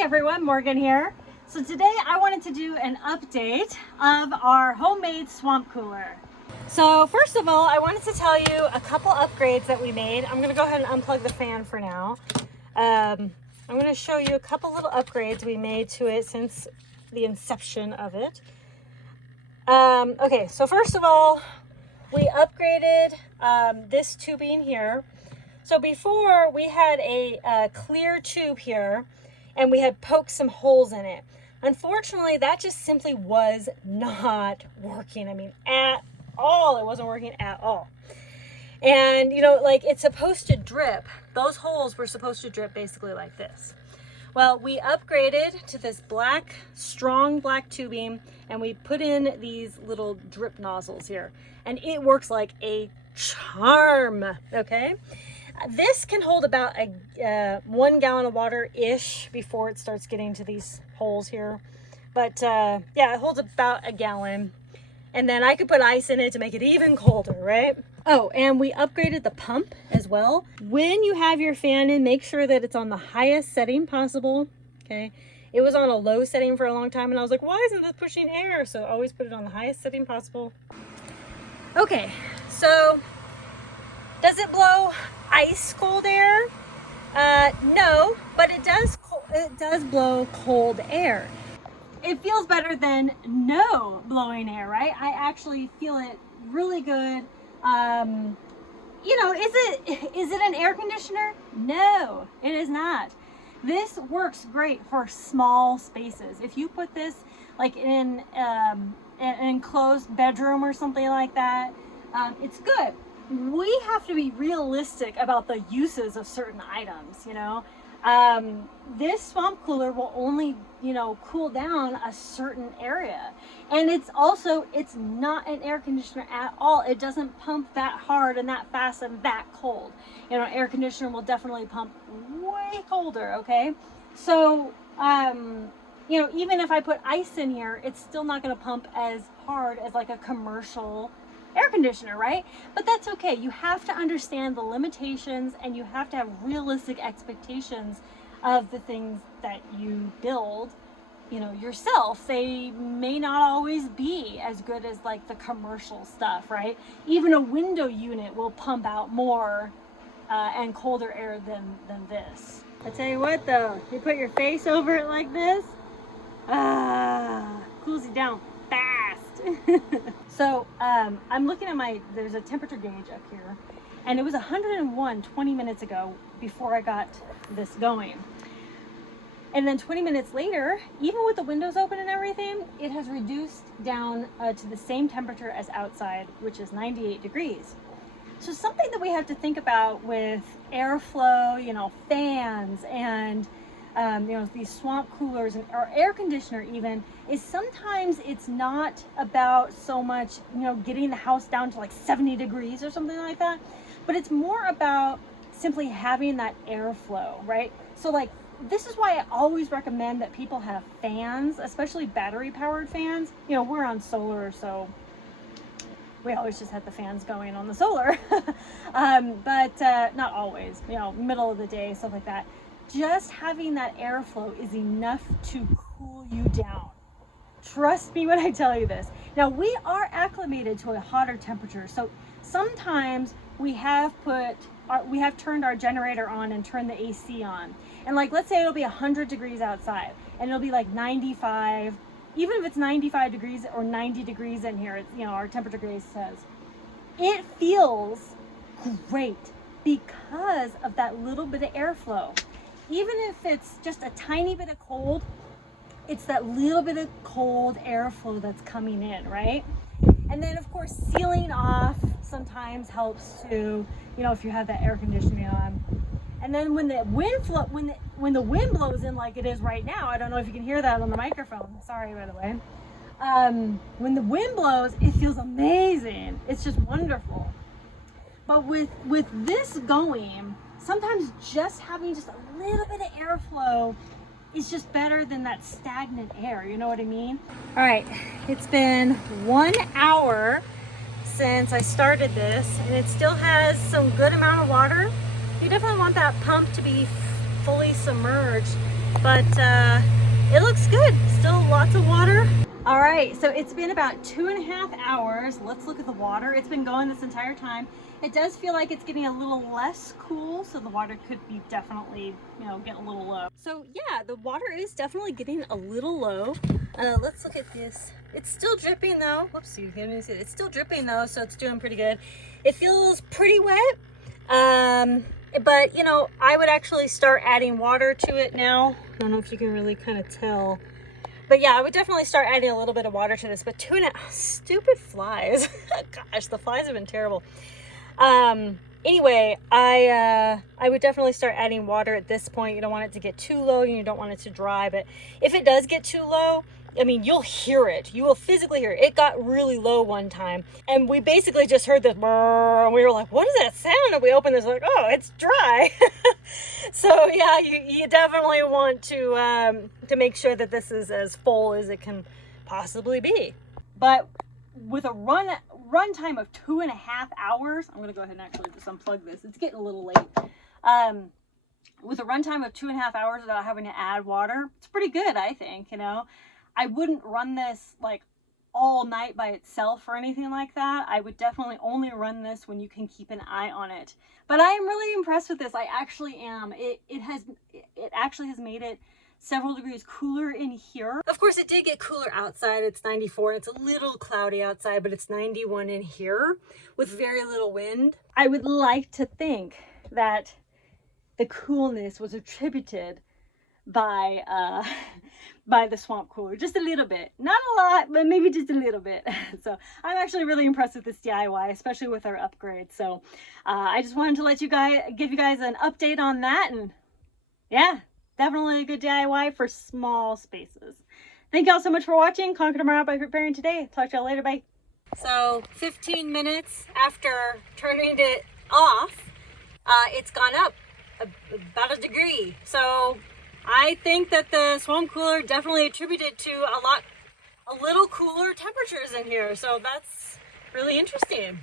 Hey everyone, Morgan here. So today I wanted to do an update of our homemade swamp cooler. So first of all, I wanted to tell you a couple upgrades that we made. I'm gonna go ahead and unplug the fan for now. I'm gonna show you a couple little upgrades we made to it since the inception of it. Okay, so first of all, we upgraded this tubing here. So before we had a clear tube here and we had poked some holes in it. Unfortunately, that just simply was not working. I mean, at all, it wasn't working at all. And you know, like it's supposed to drip. Those holes were supposed to drip basically like this. Well, we upgraded to this black, strong black tubing and we put in these little drip nozzles here and it works like a charm, okay? This can hold about a 1 gallon of water-ish before it starts getting to these holes here. But yeah, it holds about a gallon. And then I could put ice in it to make it even colder, right? Oh, and we upgraded the pump as well. When you have your fan in, make sure that it's on the highest setting possible, okay? It was on a low setting for a long time and I was like, why isn't this pushing air? So always put it on the highest setting possible. Okay, so does it blow ice cold air? No, but it does blow cold air. It feels better than no blowing air, right? I actually feel it really good. You know, is it an air conditioner? No, it is not. This works great for small spaces. If you put this like in an enclosed bedroom or something like that, it's good. We have to be realistic about the uses of certain items, you know. This swamp cooler will only, you know, cool down a certain area. And it's not an air conditioner at all. It doesn't pump that hard and that fast and that cold. You know, an air conditioner will definitely pump way colder, okay? So, you know, even if I put ice in here, it's still not going to pump as hard as like a commercial air conditioner, right? But that's okay. You have to understand the limitations and you have to have realistic expectations of the things that you build, you know, yourself. They may not always be as good as like the commercial stuff, right? Even a window unit will pump out more and colder air than this. I tell you what though, you put your face over it like this, cools you down fast. So I'm looking at there's a temperature gauge up here and it was 101 20 minutes ago before I got this going. And then 20 minutes later, even with the windows open and everything, it has reduced down to the same temperature as outside, which is 98 degrees. So something that we have to think about with airflow, you know, fans and you know, these swamp coolers or air conditioner even, is sometimes it's not about so much, you know, getting the house down to like 70 degrees or something like that, but it's more about simply having that airflow, right? So like, this is why I always recommend that people have fans, especially battery powered fans. You know, we're on solar, so we always just had the fans going on the solar, but not always, you know, middle of the day, stuff like that. Just having that airflow is enough to cool you down. Trust me when I tell you this. Now we are acclimated to a hotter temperature, so sometimes we have turned our generator on and turned the AC on, and like let's say it'll be 100 degrees outside and it'll be like 95. Even if it's 95 degrees or 90 degrees in here, you know, our temperature gauge says it feels great because of that little bit of airflow. Even if it's just a tiny bit of cold, it's that little bit of cold airflow that's coming in, right? And then of course sealing off sometimes helps too, you know, if you have that air conditioning on. And then when the wind blows in like it is right now, I don't know if you can hear that on the microphone, sorry by the way. When the wind blows, it feels amazing. It's just wonderful. But with this going, sometimes just having just a little bit of airflow is just better than that stagnant air, you know what I mean? All right, it's been 1 hour since I started this and it still has some good amount of water. You definitely want that pump to be fully submerged but it looks good. Still lots of water. All right, so it's been about 2.5 hours. Let's look at the water. It's been going this entire time. It does feel like it's getting a little less cool, so the water could be definitely, you know, getting a little low. So yeah, the water is definitely getting a little low. Let's look at this. It's still dripping though. Whoops, you can't even see it. It's still dripping though, so it's doing pretty good. It feels pretty wet, but you know, I would actually start adding water to it now. I don't know if you can really kind of tell. But yeah, I would definitely start adding a little bit of water to this. But stupid flies. Gosh, the flies have been terrible. Anyway, I would definitely start adding water at this point. You don't want it to get too low and you don't want it to dry. But if it does get too low, I mean, you'll hear it. You will physically hear it. It got really low one time. And we basically just heard this brrr, and we were like, what is that sound? And we opened this like, oh, it's dry. So yeah, you definitely want to make sure that this is as full as it can possibly be. But with a run time of 2.5 hours, I'm gonna go ahead and actually just unplug this. It's getting a little late. With a run time of 2.5 hours without having to add water, it's pretty good, I think. You know, I wouldn't run this like all night by itself or anything like that. I would definitely only run this when you can keep an eye on it. But I am really impressed with this. I actually am. It actually has made it several degrees cooler in here. Of course, it did get cooler outside. It's 94 and it's a little cloudy outside, but it's 91 in here with very little wind. I would like to think that the coolness was attributed by the swamp cooler, just a little bit, not a lot, but maybe just a little bit. So I'm actually really impressed with this DIY, especially with our upgrade. So I just wanted to give you guys an update on that, and yeah, definitely a good DIY for small spaces. Thank y'all so much for watching. Conquer tomorrow by preparing today. Talk to y'all later. Bye. So 15 minutes after turning it off, it's gone up about a degree. So I think that the swamp cooler definitely attributed to a little cooler temperatures in here. So that's really interesting.